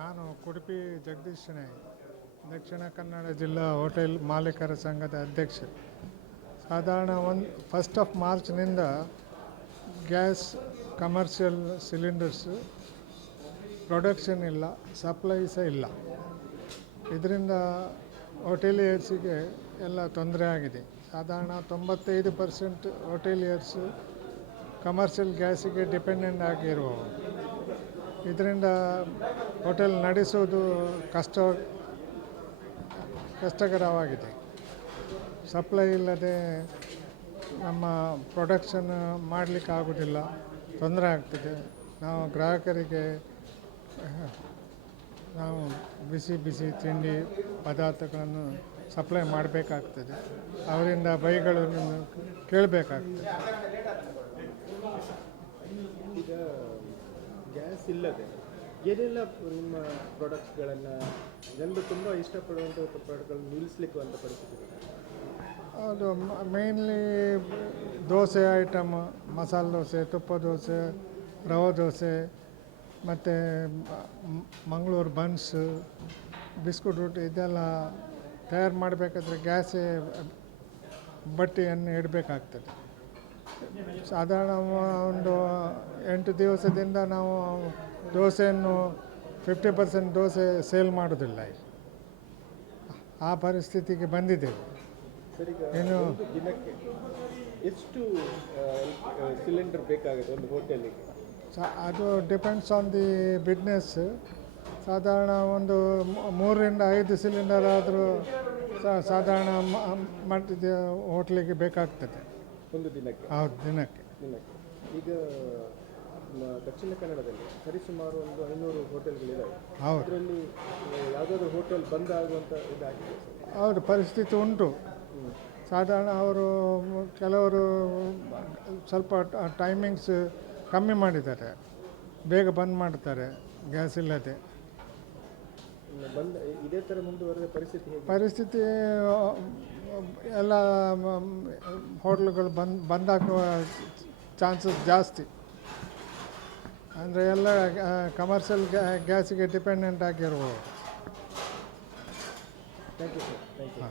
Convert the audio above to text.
ನಾನು ಉಡುಪಿ ಜಗದೀಶ್ ಶೆಣೈ, ದಕ್ಷಿಣ ಕನ್ನಡ ಜಿಲ್ಲಾ ಹೋಟೆಲ್ ಮಾಲೀಕರ ಸಂಘದ ಅಧ್ಯಕ್ಷ. ಸಾಧಾರಣ 1 ಮಾರ್ಚ್ನಿಂದ ಗ್ಯಾಸ್ ಕಮರ್ಷಿಯಲ್ ಸಿಲಿಂಡರ್ಸ್ ಪ್ರೊಡಕ್ಷನ್ ಇಲ್ಲ, ಸಪ್ಲೈ ಸಹ ಇಲ್ಲ. ಇದರಿಂದ ಹೋಟೆಲಿಯರ್ಸಿಗೆ ಎಲ್ಲ ತೊಂದರೆ ಆಗಿದೆ. ಸಾಧಾರಣ 95% ಹೋಟೆಲಿಯರ್ಸು ಕಮರ್ಷಿಯಲ್ ಗ್ಯಾಸಿಗೆ ಡಿಪೆಂಡೆಂಟ್ ಆಗಿರುವವರು. ಇದರಿಂದ ಹೋಟೆಲ್ ನಡೆಸುವುದು ಕಷ್ಟಕರವಾಗಿದೆ. ಸಪ್ಲೈ ಇಲ್ಲದೆ ನಮ್ಮ ಪ್ರೊಡಕ್ಷನ್ ಮಾಡಲಿಕ್ಕೆ ಆಗೋದಿಲ್ಲ, ತೊಂದರೆ ಆಗ್ತದೆ. ನಾವು ಗ್ರಾಹಕರಿಗೆ ನಾವು ಬಿಸಿ ಬಿಸಿ ತಿಂಡಿ ಪದಾರ್ಥಗಳನ್ನು ಸಪ್ಲೈ ಮಾಡಬೇಕಾಗ್ತದೆ. ಅವರಿಂದ ಬೈಗಳನ್ನು ಕೇಳಬೇಕಾಗ್ತದೆ. ಈಗ ಗ್ಯಾಸ್ ಇಲ್ಲದೆ ಏನೆಲ್ಲ ನಿಮ್ಮ ಪ್ರಾಡಕ್ಟ್ಸ್ಗಳನ್ನು ಜನರು ತುಂಬ ಇಷ್ಟಪಡುವಂಥ ಪ್ರಾಡಕ್ಟ್ಗಳನ್ನು ನಿಲ್ಲಿಸಲಿಕ್ಕುವಂಥ ಪರಿಸ್ಥಿತಿ ಇದೆ? ಅದು ಮೇನ್ಲಿ ದೋಸೆ ಐಟಮ್, ಮಸಾಲೆ ದೋಸೆ, ತುಪ್ಪ ದೋಸೆ, ರವೆ ದೋಸೆ, ಮತ್ತು ಮಂಗಳೂರು ಬನ್ಸ್, ಬಿಸ್ಕುಟ್ ರೊಟ್ಟಿ, ಇದೆಲ್ಲ ತಯಾರು ಮಾಡಬೇಕಾದ್ರೆ ಗ್ಯಾಸೇ ಬಟ್ಟೆಯನ್ನು ಇಡಬೇಕಾಗ್ತದೆ. ಸಾಧಾರಣ ಒಂದು 8 ದಿವಸದಿಂದ ನಾವು ದೋಸೆಯನ್ನು 50% ದೋಸೆ ಸೇಲ್ ಮಾಡೋದಿಲ್ಲ. ಆ ಪರಿಸ್ಥಿತಿಗೆ ಬಂದಿದ್ದೇವೆ. ಇನ್ನು ದಿನಕ್ಕೆ ಎಷ್ಟು ಸಿಲಿಂಡರ್ ಬೇಕಾಗುತ್ತೆ ಒಂದು ಹೋಟೆಲಿಗೆ? ಅದು ಡಿಪೆಂಡ್ಸ್ ಆನ್ ದಿ ಬಿಸ್ನೆಸ್. ಸಾಧಾರಣ ಒಂದು 3-5 ಸಿಲಿಂಡರ್ ಆದರೂ ಸಾಧಾರಣ ಮಟ್ಟದ ಹೋಟ್ಲಿಗೆ ಬೇಕಾಗ್ತದೆ ಒಂದು ದಿನಕ್ಕೆ. ಹೌದು, ದಿನಕ್ಕೆ. ಈಗ ದಕ್ಷಿಣ ಕನ್ನಡದಲ್ಲಿ ಸರಿಸುಮಾರು ಒಂದು 500 ಹೋಟೆಲ್ಗಳಿದ್ದಾವೆ. ಹೌದು. ಅದರಲ್ಲಿ ಯಾವುದಾದ್ರೂ ಹೋಟೆಲ್ ಬಂದ್ ಆಗುವಂಥ ಇದಾಗಿದೆ? ಹೌದು, ಪರಿಸ್ಥಿತಿ ಉಂಟು. ಸಾಧಾರಣ ಕೆಲವರು ಸ್ವಲ್ಪ ಟೈಮಿಂಗ್ಸ್ ಕಮ್ಮಿ ಮಾಡಿದ್ದಾರೆ, ಬೇಗ ಬಂದ್ ಮಾಡ್ತಾರೆ ಗ್ಯಾಸ್ ಇಲ್ಲದೆ. ಇದೇ ಥರ ಮುಂದುವರೆದ ಪರಿಸ್ಥಿತಿ ಎಲ್ಲ ಹೋಟ್ಲುಗಳು ಬಂದಾಗುವ ಚಾನ್ಸಸ್ ಜಾಸ್ತಿ. ಅಂದರೆ ಎಲ್ಲ ಕಮರ್ಷಿಯಲ್ ಗ್ಯಾಸಿಗೆ ಡಿಪೆಂಡೆಂಟ್ ಆಗಿರುವವರು. Thank you sir. Thank you.